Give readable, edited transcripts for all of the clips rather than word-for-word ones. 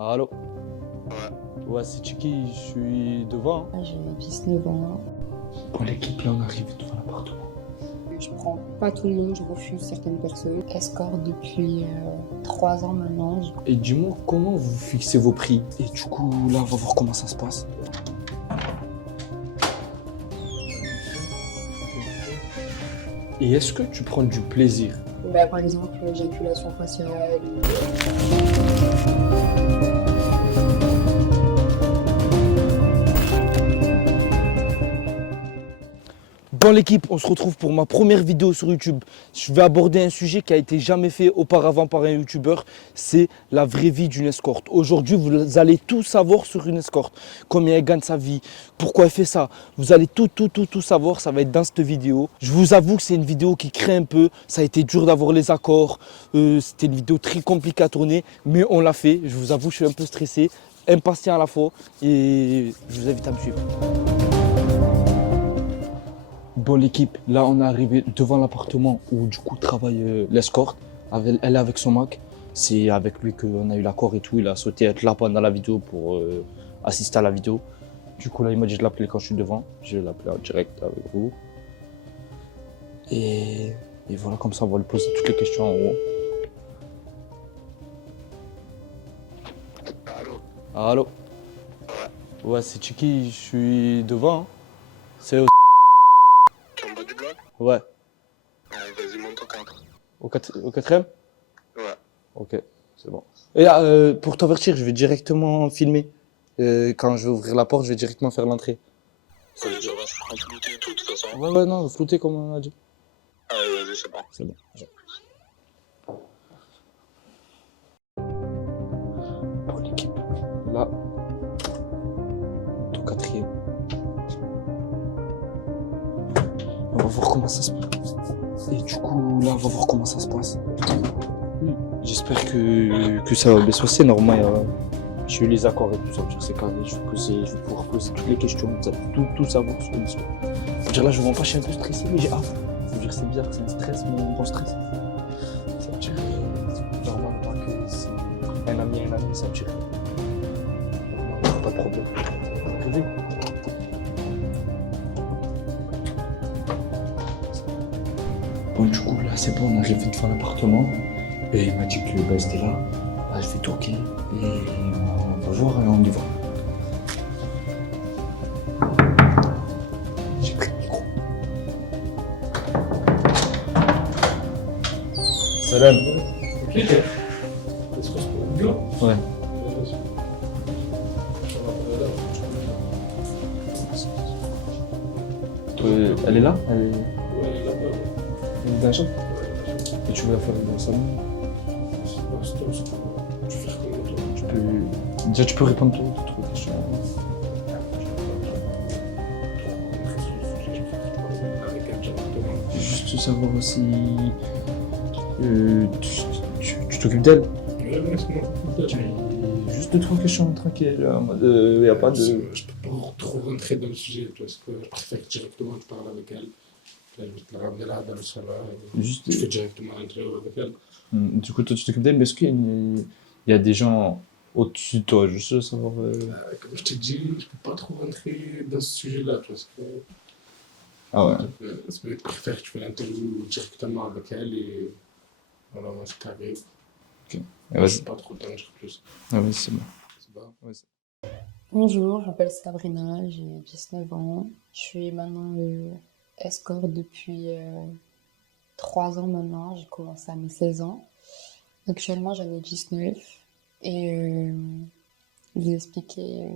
Allô? Ouais. Ouais, c'est Chiki, je suis devant. J'ai 19 ans. Bon, l'équipe, là, on arrive devant l'appartement. Je prends pas tout le monde, je refuse certaines personnes. Escort depuis 3 ans maintenant. Et dis-moi, comment vous fixez vos prix? Et du coup, là, on va voir comment ça se passe. Et est-ce que tu prends du plaisir? Bah, par exemple, l'éjaculation faciale. Bon l'équipe, on se retrouve pour ma première vidéo sur YouTube. Je vais aborder un sujet qui a été jamais fait auparavant par un YouTuber, c'est la vraie vie d'une escorte. Aujourd'hui, vous allez tout savoir sur une escorte. Combien elle gagne sa vie, pourquoi elle fait ça. Vous allez tout savoir, ça va être dans cette vidéo. Je vous avoue que c'est une vidéo qui crée un peu. Ça a été dur d'avoir les accords. C'était une vidéo très compliquée à tourner, mais on l'a fait. Je vous avoue, je suis un peu stressé, impatient à la fois et je vous invite à me suivre. Bon l'équipe, là on est arrivé devant l'appartement où du coup travaille l'escorte. Elle est avec son Mac. C'est avec lui qu'on a eu l'accord et tout. Il a sauté être là pendant la vidéo pour assister à la vidéo. Du coup là il m'a dit de l'appeler quand je suis devant. Je vais l'appeler en direct avec vous. Et voilà, comme ça on va lui poser toutes les questions en haut. Allô? Allô? Ouais, c'est Chiki, je suis devant. C'est T'es en bas du bloc? Ouais. Vas-y, monte au 4. Au quatrième? Ouais. Ok, c'est bon. Et pour t'avertir, je vais directement filmer. Quand je vais ouvrir la porte, je vais directement faire l'entrée. Ça va se faire flouter et tout, de toute façon. Ouais, non, flouter comme on a dit. Allez, vas-y, c'est bon. C'est bon. Pour l'équipe, là, ton quatrième. On va voir comment ça se passe. Et du coup, là, on va voir comment ça se passe. J'espère que ça va bien se passer. Normalement, j'ai eu les accords et tout ça. C'est carré. Je vais pouvoir poser toutes les questions. Vous allez tout savoir sur l'histoire. Faut dire là, je ne vois pas, je suis un peu stressé, mais j'ai hâte. Faut dire c'est bizarre, c'est un stress, mais un bon stress. Ça veut dire normalement que c'est un ami, ça veut dire normalement, pas de problème. Vous bon, du coup, là, c'est bon, on arrive devant l'appartement. Et il m'a dit que c'était là. Là, je vais toquer et on va voir et on y va. J'ai pris le micro. Salam. Ouais. Elle est là? Elle est dans la chambre? Et tu veux la faire dans le salon? Déjà, tu peux répondre aux questions. Juste savoir si tu t'occupes d'elle. Juste 2-3 questions tranquilles, en mode y a pas de. Je peux pas trop rentrer dans le sujet parce que je préfère directement te parler avec elle. Là, je vais te la ramener là dans le salon. Juste. Je fais directement entrer avec elle. Du coup, toi, tu t'occupes d'elle, mais est-ce qu'il y a des gens au-dessus de toi? Juste savoir. Comme je t'ai dit, je peux pas trop rentrer dans ce sujet-là parce que Ah ouais. je préfère que tu fais l'interview directement avec elle et voilà, moi c'est carré. Ok. Je Vas-y. peux pas trop t'en dire plus. Ah, vas-y, c'est bon. C'est bon. Ouais, Bonjour, je m'appelle Sabrina, j'ai 19 ans. Je suis maintenant escort depuis 3 ans maintenant. J'ai commencé à mes 16 ans. Actuellement, j'en ai 19. Et je vais expliquer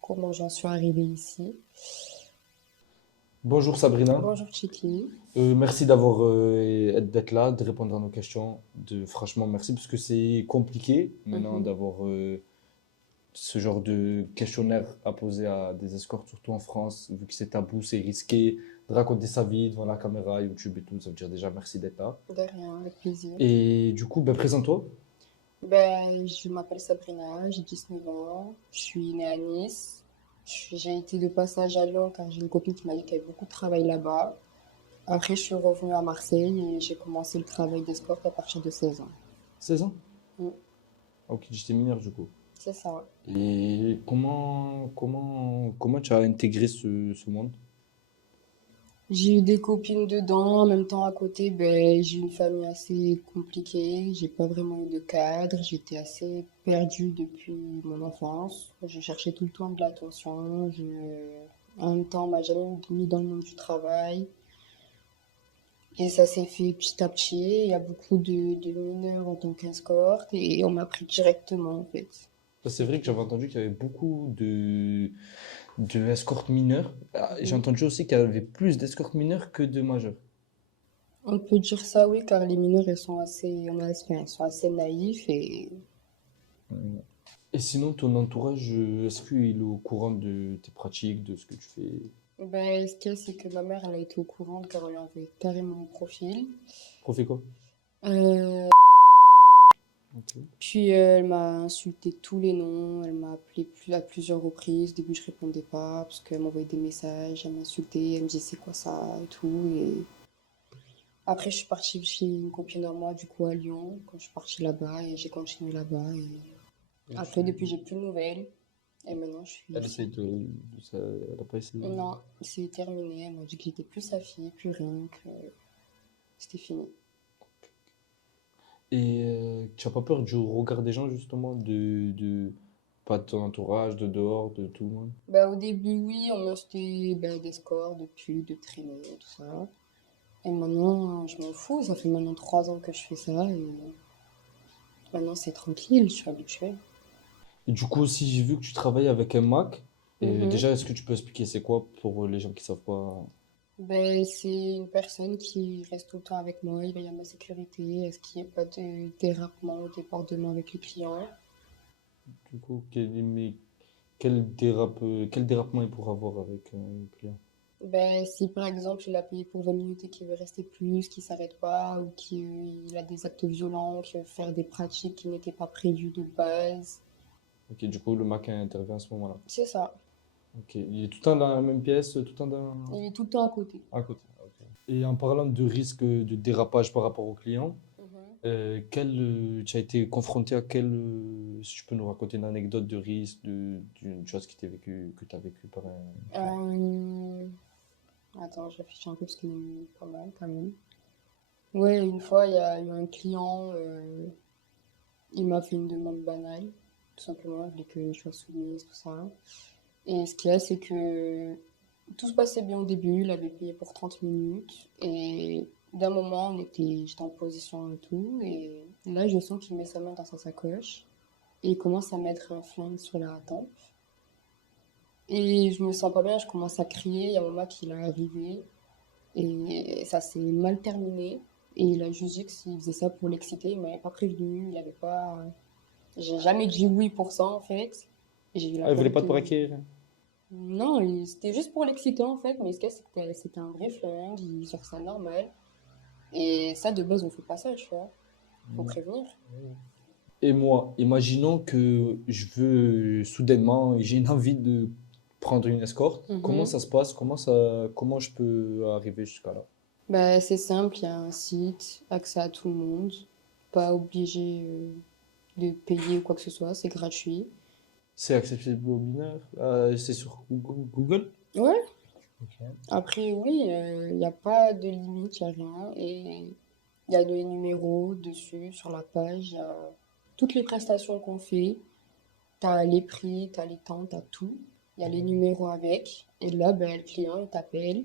comment j'en suis arrivée ici. Bonjour Sabrina. Bonjour Chiki. Merci d'être là, de répondre à nos questions. Franchement, merci parce que c'est compliqué maintenant d'avoir ce genre de questionnaire à poser à des escortes, surtout en France, vu que c'est tabou, c'est risqué de raconter sa vie devant la caméra, YouTube et tout. Ça veut dire déjà merci d'être là. De rien, avec plaisir. Et du coup, présente-toi. Je m'appelle Sabrina, j'ai 19 ans, je suis née à Nice. J'ai été de passage à Lyon car j'ai une copine qui m'a dit qu'il y avait beaucoup de travail là-bas. Après, je suis revenue à Marseille et j'ai commencé le travail d'escorte à partir de 16 ans. 16 ans? Mm. Ok, j'étais mineur du coup. c'est ça. Et comment tu as intégré ce monde? J'ai eu des copines dedans, en même temps à côté, ben, j'ai une famille assez compliquée, j'ai pas vraiment eu de cadre, j'étais assez perdue depuis mon enfance. Je cherchais tout le temps de l'attention, en même temps, on m'a jamais mis dans le monde du travail. Et ça s'est fait petit à petit, il y a beaucoup de mineurs en tant qu'escorte et on m'a pris directement en fait. C'est vrai que j'avais entendu qu'il y avait beaucoup de escortes mineures. Ah, j'ai Mm. entendu aussi qu'il y avait plus d'escortes mineures que de majeurs. On peut dire ça, oui, car les mineurs, ils sont assez naïfs et Et sinon, ton entourage, est-ce qu'il est au courant de tes pratiques, de ce que tu fais? ben, ce qu'il y a, c'est que ma mère, elle a été au courant car elle avait carrément mon profil. Profais quoi? Euh, Ok. Puis elle m'a insulté tous les noms, elle m'a appelé à plusieurs reprises. Au début, je répondais pas parce qu'elle m'envoyait des messages, elle m'insultait, elle me disait c'est quoi ça et tout. Et après, je suis partie chez une copine à moi, du coup, à Lyon, quand je suis partie là-bas et j'ai continué là-bas. Et Et après, depuis, j'ai plus de nouvelles. Et maintenant, je suis Elle essaie ici. elle a pas essayé. Non, c'est terminé. Elle m'a dit que j'étais plus sa fille, plus rien, que c'était fini. Et tu n'as pas peur du regard des gens, justement, pas de ton entourage, de dehors, de tout le monde? Bah, au début, oui, on m'achetait bah, des scores, de pubs, de traînées, tout ça. Et maintenant, je m'en fous. Ça fait maintenant 3 ans que je fais ça. Et maintenant, c'est tranquille, je suis habituée. Et du coup, aussi, j'ai vu que tu travailles avec un Mac. Et Mhm. déjà, est-ce que tu peux expliquer c'est quoi pour les gens qui savent pas? Ben, c'est une personne qui reste tout le temps avec moi, il veille à ma sécurité, est-ce qu'il n'y a pas de dérapement ou débordement avec les clients. Du coup, quel dérapement il pourra avoir avec un client? Ben, si par exemple il a payé pour 20 minutes et qu'il veut rester plus, qu'il s'arrête pas, ou qu'il a des actes violents, qu'il veut faire des pratiques qui n'étaient pas prévues de base, Ok, du coup, le Mac intervient à ce moment-là. c'est ça. Ok, il est tout le temps dans la même pièce, tout le temps Il est tout le temps à côté. à côté. Ok. Et en parlant de risque de dérapage par rapport au client, Mhm. tu as été confronté à si tu peux nous raconter une anecdote de risque, d'une chose qui t'est vécu, que tu as vécu par un client? Euh, Attends, je réfléchis un peu parce qu'il y en a eu pas mal quand même. Ouais, une fois, il y a eu un client, il m'a fait une demande banale, tout simplement, il voulait que je sois soumise, tout ça. Et ce qu'il y a, c'est que tout se passait bien au début, il avait payé pour 30 minutes, et d'un moment, j'étais en position et tout, et là, je sens qu'il met sa main dans sa sacoche, et il commence à mettre un flingue sur la tempe. Et je me sens pas bien, je commence à crier, il y a mon mec qui est arrivé, et ça s'est mal terminé. Et il a juste dit que s'il faisait ça pour l'exciter, il m'avait pas prévenu, il avait pas. J'ai jamais dit oui pour ça en fait. Et j'ai eu la Ah, il voulait peine pas te de. braquer, rien. Non, c'était juste pour l'exciter en fait, mais ce qu'il y a, c'était un vrai flingue, il sort ça normal. Et ça, de base, on fait pas ça, tu vois. Faut prévenir. Et moi, imaginons que je veux soudainement, j'ai une envie de prendre une escorte. Comment Mhm. ça se passe? Comment je peux arriver jusqu'à là? Bah, c'est simple, il y a un site, accès à tout le monde, pas obligé de payer ou quoi que ce soit, c'est gratuit. C'est accessible aux mineurs? C'est sur Google? Ouais, Ok. après, oui, il n'y a pas de limite, il n'y a rien. Et il y a les numéros dessus, sur la page. Il y a toutes les prestations qu'on fait. Tu as les prix, tu as les temps, tu as tout. Il y a les numéros avec. Et là, ben, le client, il t'appelle.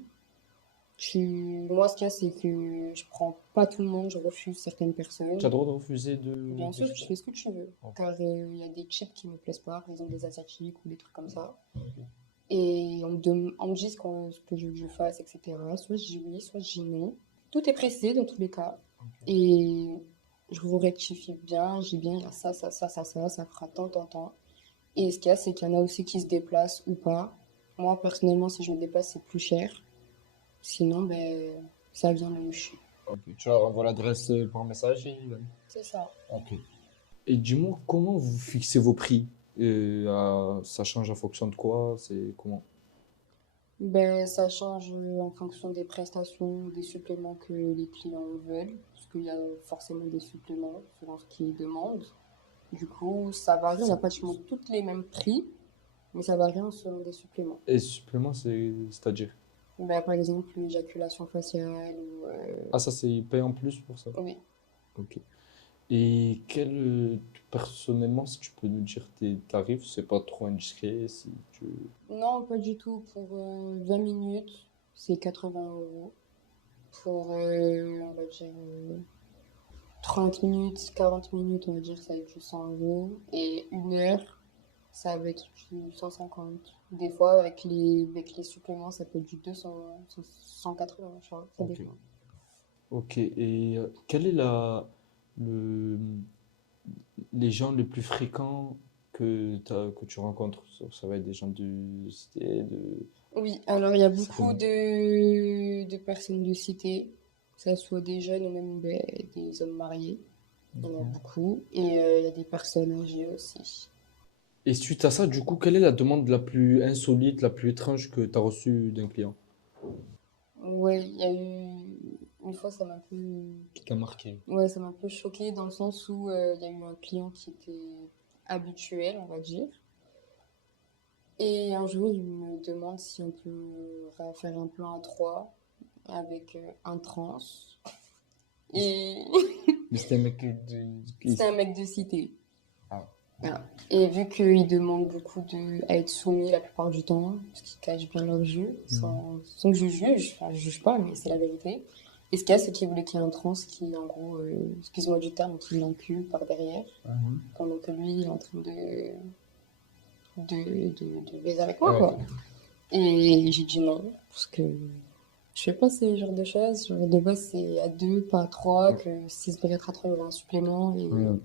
Moi, ce qu'il y a, c'est que je prends pas tout le monde, je refuse certaines Tu as personnes. le droit de refuser Bien de sûr, tu super. fais ce que tu veux. Ok. Car il y a des chips qui me plaisent pas, par exemple des asiatiques ou des trucs comme ça. Et on me dit ce que je veux que je fasse, etc. Soit je dis oui, soit je dis non. Tout est pressé dans tous les cas. Et je vous rectifie bien, j'ai bien il y a ça fera tant, tant, tant. Et ce qu'il y a, c'est qu'il y en a aussi qui se déplacent ou pas. Moi, personnellement, si je me déplace, c'est plus cher. Sinon, ben, ça vient là où je suis. Ok. Tu leur envoies l'adresse par message et... C'est ça. Ok. Et dis-moi, comment vous fixez vos prix? Ça change en fonction de quoi? C'est comment? Ben, ça change en fonction des prestations, des suppléments que les clients veulent. Parce qu'il y a forcément des suppléments selon ce qu'ils demandent. Du coup, ça varie, on a pratiquement toutes les mêmes prix, mais ça varie selon des suppléments. Et supplément, c'est-à-dire? Ben, par exemple, l'éjaculation faciale ou... Ah, ça, c'est payé en plus pour ça. Oui. Ok. Et personnellement, si tu peux nous dire tes tarifs, c'est pas trop indiscret, si tu... Non, pas du tout. Pour 20 minutes, c'est 80 €. Pour, on va dire, 30 minutes, 40 minutes, on va dire, ça va être du 100 €. Et 1 heure, ça va être du 150. Des fois, avec les suppléments, ça peut être du 200, 180, je crois. Ça Ok. dépend. Ok, et quel est le, les gens les plus fréquents que tu rencontres? Ça va être des gens de cité, de... Oui, alors il y a C'est beaucoup comment? de personnes de cité, que ce soit des jeunes ou même ben, des hommes mariés. Il y en a Ok. beaucoup. Et il y a des personnes âgées aussi. Et suite à ça, du coup, quelle est la demande la plus insolite, la plus étrange que tu as reçue d'un client? Ouais, il y a eu une fois, ça m'a un peu, Qui t'a marqué? ouais, ça m'a un peu choqué dans le sens où il y a eu un client qui était habituel, on va dire. Et un jour, il me demande si on peut faire un plan à trois avec un trans. Et Mais c'était un mec c'était un mec de cité. Ah. Voilà. Et vu qu'ils demandent beaucoup à être soumis la plupart du temps, parce qu'ils cachent bien leurs jeux, sans que je juge, enfin je juge pas, mais c'est la vérité. Et ce qu'il y a, c'est qu'ils voulaient qu'il y ait un trans qui, en gros, excuse-moi du terme, qui l'encule par derrière, Mhm. pendant que lui, il est en train de baiser avec moi, Ouais. quoi. Et j'ai dit non, parce que je fais pas ce genre de choses. Genre, de base, c'est à deux, pas à trois, que si se devrait être à trois, il y aura un supplément, et Ouais.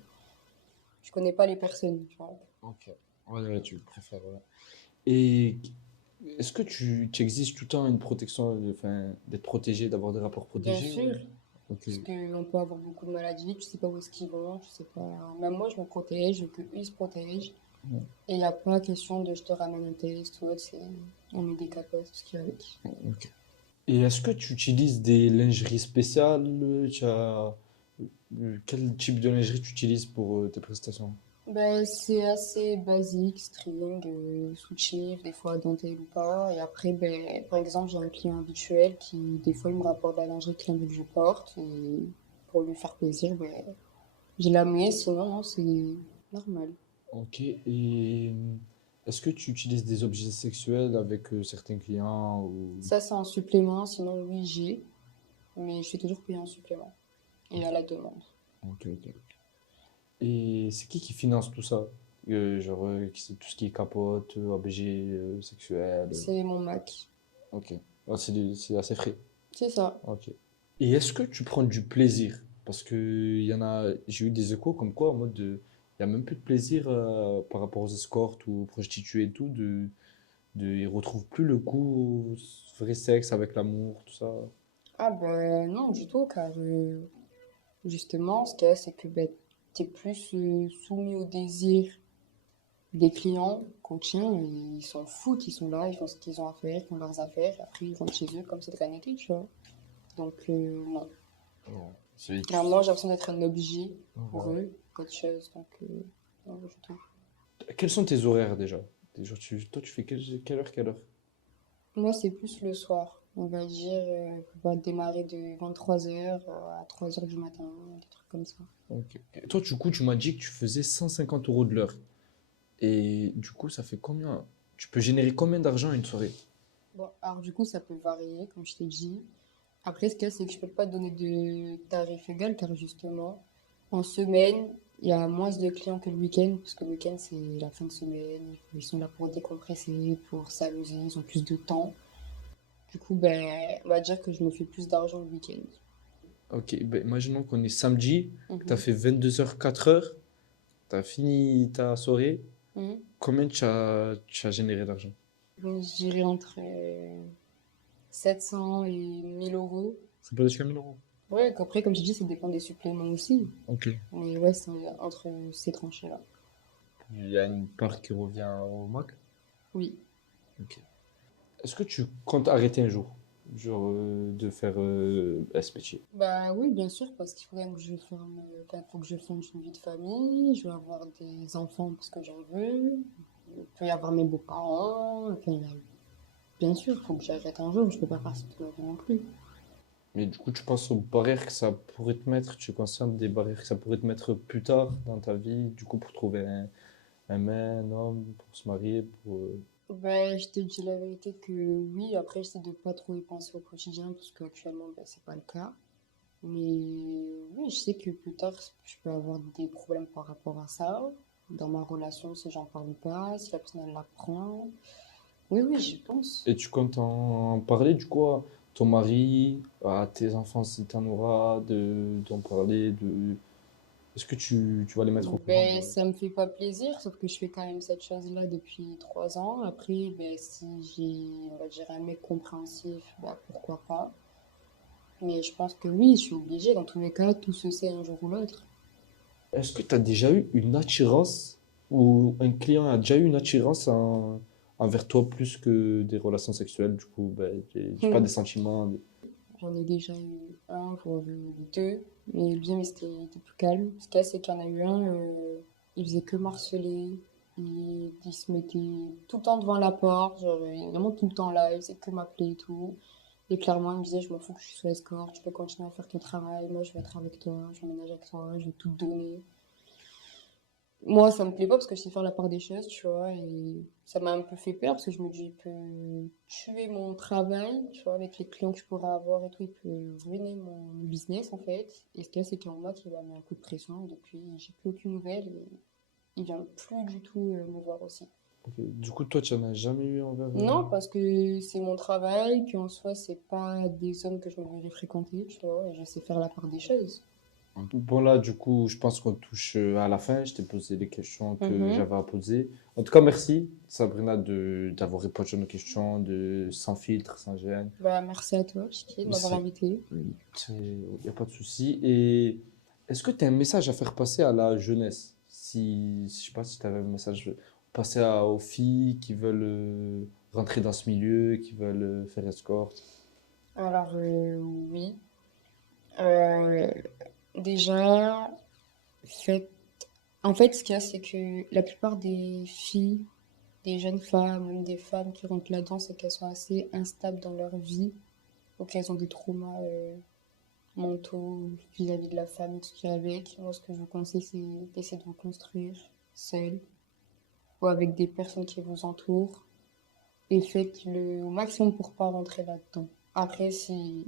je connais pas les personnes, tu vois. Ok. Ouais, ouais, tu préfères. Ouais. Et est-ce que tu exiges tout le temps une protection, enfin, d'être protégé, d'avoir des rapports Bien protégés sûr. ou... Ok. Parce qu'on peut avoir beaucoup de maladies, tu sais pas où est-ce qu'ils vont, tu sais pas. Même moi, je me protège, que eux, ils se protègent. Ouais. Et il n'y a pas question de je te ramène un test ou autre, on met des capotes, tout ce qu'il y a avec. Ok. Et est-ce que tu utilises des lingeries spéciales? Quel type de lingerie tu utilises pour tes prestations? Ben, c'est assez basique, string, soutif, des fois dentelle ou pas. Et après, ben, par exemple, j'ai un client habituel qui, des fois, il me rapporte la lingerie qu'il a envie que je porte. Et pour lui faire plaisir, ben, je la mets, sinon, non, c'est normal. Ok. Et est-ce que tu utilises des objets sexuels avec certains clients ou... Ça, c'est un supplément, sinon, oui, j'ai. Mais je fais toujours payer un supplément. Et à la demande. Ok, ok. Et c'est qui finance tout ça? Genre, c'est tout ce qui est capote, objet sexuel. C'est mon Mac. Ok. Ah, c'est assez frais. C'est ça. Ok. Et est-ce que tu prends du plaisir? Parce que j'ai eu des échos comme quoi, en mode, il y a même plus de plaisir par rapport aux escortes ou aux prostituées et tout, ils retrouvent plus le goût au vrai sexe avec l'amour, tout ça. Ah ben non, du tout, car justement, ce qu'il y a, c'est que ben, tu es plus soumis au désir des clients qu'on tient. Ils s'en foutent, ils sont là, ils font ce qu'ils ont à faire, ils font leurs affaires, après ils rentrent chez eux comme si de rien n'était, tu vois. Donc non. Ouais. C'est Car moi, j'ai l'impression d'être un objet pour Ouais. eux qu'autre chose. Donc non, du tout. Quels sont tes horaires déjà? Genre, toi, tu fais quelle heure? Moi, c'est plus le soir. On va dire, on va démarrer de 23 h à 3 h du matin, des trucs comme ça. Ok. Et toi, du coup, tu m'as dit que tu faisais 150 € de l'heure. Et du coup, ça fait combien? Tu peux générer combien d'argent une soirée? Bon, alors du coup, ça peut varier, comme je t'ai dit. Après, ce qu'il y a, c'est que je peux pas donner de tarif égal, car justement, en semaine, il y a moins de clients que le week-end, parce que le week-end, c'est la fin de semaine. Ils sont là pour décompresser, pour s'amuser, ils ont plus de temps. Du coup, ben, on va dire que je me fais plus d'argent le week-end. Ok, ben, imaginons qu'on est samedi, que tu as Mhm. fait 22 h 4 h, tu as fini ta soirée. Mhm. Combien tu as généré d'argent? Donc, je dirais entre 700 et 1 000 €. Ça peut aller jusqu'à 1000 €. Ouais, qu'après, comme je dis, ça dépend des suppléments aussi. Ok. Mais ouais, c'est entre ces tranchées-là. Il y a une part qui revient au Mac. Oui. Ok. Est-ce que tu comptes arrêter un jour? genre, de faire ce métier? Bah oui, bien sûr, parce qu'il faut quand même que je forme, enfin, faut que je fonde une vie de famille, je veux avoir des enfants parce que j'en veux, il peut y avoir mes beaux-parents, enfin, bien sûr, il faut que j'arrête un jour, je peux pas faire ça toute ma vie non plus. Mais du coup, tu penses aux barrières que ça pourrait te mettre, tu es conscient des barrières que ça pourrait te mettre plus tard dans ta vie, du coup, pour trouver un mec, un homme, pour se marier, pour... Ben, je te dis la vérité que oui, après j'essaie de pas trop y penser au quotidien parce qu'actuellement ben, c'est pas le cas. Mais oui, je sais que plus tard je peux avoir des problèmes par rapport à ça. Dans ma relation, si j'en parle pas, si la personne elle l'apprend. Oui, oui, j'y pense. Et tu comptes en parler, du coup, à ton mari, à tes enfants si t'en auras, d'en parler, de... Est-ce que tu vas les mettre au courant Ben, ça me fait pas plaisir, sauf que je fais quand même cette chose-là depuis 3 ans. Après, ben, si j'ai, on va dire, un mec compréhensif, ben, pourquoi pas. Mais je pense que oui, je suis obligée. Dans tous les cas, tout se sait un jour ou l'autre. Est-ce que tu as déjà eu une attirance ou un client a déjà eu une attirance envers toi plus que des relations sexuelles? Du coup, ben, j'ai pas des sentiments. J'en ai déjà eu un, voire deux, mais le deuxième c'était plus calme. Ce qu'il y a, c'est qu'il y en a eu un, il faisait que marceler, il se mettait tout le temps devant la porte, genre vraiment tout le temps là, il faisait que m'appeler et tout. Et clairement, il me disait, je m'en fous que je sois escorte, tu peux continuer à faire ton travail, moi je vais être avec toi, je vais emménager avec toi, je vais tout te donner. Moi, ça me plaît pas parce que je sais faire la part des choses, tu vois, et ça m'a un peu fait peur parce que je me dis, il peut tuer mon travail, tu vois, avec les clients que je pourrais avoir et tout, il peut ruiner mon business en fait. Et ce qu'il y a, c'est qu'en moi, qui m'a mis un coup de pression. Depuis, j'ai plus aucune nouvelle et il vient plus du tout me voir aussi. Ok. Du coup, toi, tu n'en as jamais eu envers... Non, parce que c'est mon travail, qu'en soi, c'est pas des hommes que je me verrais fréquenter, tu vois, et je sais faire la part des choses. Bon, là, du coup, je pense qu'on touche à la fin. Je t'ai posé les questions que Mhm. j'avais à poser. En tout cas, merci, Sabrina, d'avoir répondu à nos questions, sans filtre, sans gêne. Bah, merci à toi, Chiki, de m'avoir C'est- invité. Il n'y a pas de souci. Et est-ce que tu as un message à faire passer à la jeunesse? Je sais pas si tu avais un message passer aux filles qui veulent rentrer dans ce milieu, qui veulent faire escorte. Alors, oui. Euh, déjà, faites... En fait, ce qu'il y a, c'est que la plupart des filles, des jeunes femmes, même des femmes qui rentrent là-dedans, c'est qu'elles sont assez instables dans leur vie, ou qu'elles ont des traumas mentaux vis-à-vis de la famille, tout ce qui est avec. Moi, ce que je vous conseille, c'est d'essayer de vous construire seul ou avec des personnes qui vous entourent et faites le au maximum pour pas rentrer là-dedans. Après, si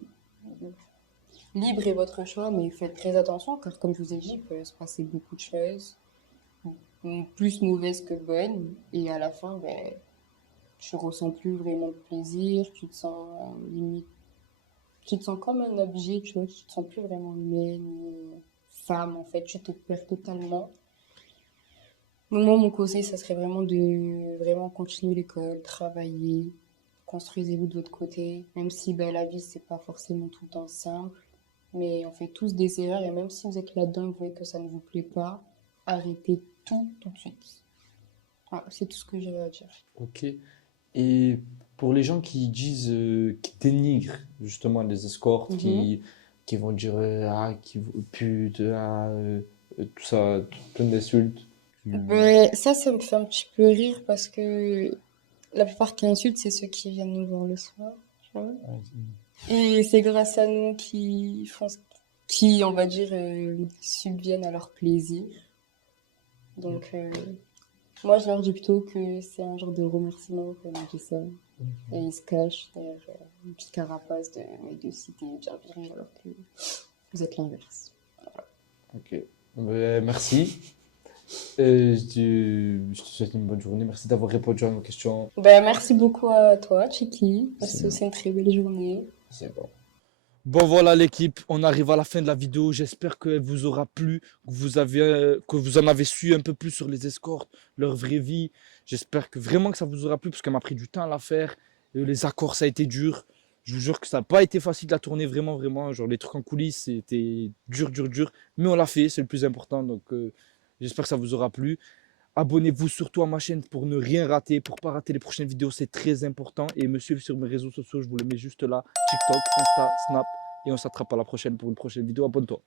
libre est votre choix, mais faites très attention car, comme je vous ai dit, il peut se passer beaucoup de choses, plus mauvaises que bonnes, et à la fin, ben, tu ressens plus vraiment de plaisir, tu te sens limite, tu te sens comme un objet, tu vois, tu te sens plus vraiment humaine, ni femme, en fait, tu te perds totalement. Donc moi, mon conseil, ça serait vraiment de vraiment continuer l'école, travailler, construisez-vous de votre côté, même si ben, la vie, c'est pas forcément tout le temps simple, mais on fait tous des erreurs, et même si vous êtes là-dedans et vous voyez que ça ne vous plaît pas, arrêtez tout de suite. Voilà, c'est tout ce que j'avais à dire. Ok. Et pour les gens qui disent, qui dénigrent justement les escortes, Mhm. qui vont dire pute, tout ça, plein d'insultes. Ouais, ça me fait un petit peu rire parce que la plupart qui insultent, c'est ceux qui viennent nous voir le soir, tu vois. Et c'est grâce à nous qui font, qui, on va dire, subviennent à leur plaisir. Donc, moi, je leur dis plutôt que c'est un genre de remerciement qu'on a dit ça. Et ils se cachent derrière une petite carapace de mec de cité bien viril, alors que vous êtes l'inverse. Ok. Merci. Je te souhaite une bonne journée. Merci d'avoir répondu à nos questions. Ben, merci beaucoup à toi, Chiki. C'est Passez bon. aussi une très belle journée. C'est bon. Bon voilà l'équipe, on arrive à la fin de la vidéo. J'espère qu'elle vous aura plu, que vous en avez su un peu plus sur les escortes, leur vraie vie. J'espère que vraiment que ça vous aura plu parce qu'elle m'a pris du temps à la faire. Les accords, ça a été dur. Je vous jure que ça n'a pas été facile de la tourner, vraiment, vraiment. Genre les trucs en coulisses, c'était dur, dur, dur. Mais on l'a fait, c'est le plus important. Donc j'espère que ça vous aura plu. Abonnez-vous surtout à ma chaîne pour ne rien rater, pour ne pas rater les prochaines vidéos, c'est très important. Et me suivre sur mes réseaux sociaux, je vous les mets juste là, TikTok, Insta, Snap. Et on s'attrape à la prochaine pour une prochaine vidéo. Abonne-toi.